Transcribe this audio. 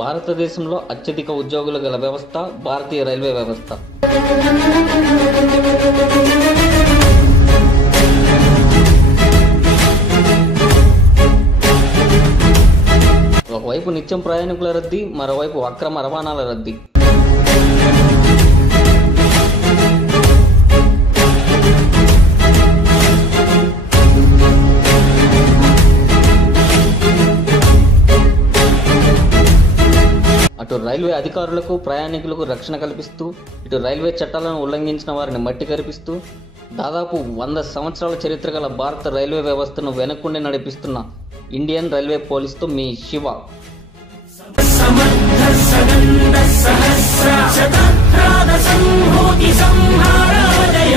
భారతదేశంలో అత్యధిక ఉద్యోగులు గల వ్యవస్థ భారతీయ రైల్వే వ్యవస్థ. ఒకవైపు నిత్యం ప్రయాణికుల రద్దీ, మరోవైపు అక్రమ రవాణాల రద్దీ. అటు రైల్వే అధికారులకు ప్రయాణికులకు రక్షణ కల్పిస్తూ, ఇటు రైల్వే చట్టాలను ఉల్లంఘించిన వారిని మట్టి కరిపిస్తూ దాదాపు 100 సంవత్సరాల చరిత్ర గల భారత రైల్వే వ్యవస్థను వెనక్కుండి నడిపిస్తున్న ఇండియన్ రైల్వే పోలీస్తో మీ శివ. సంహారాదయ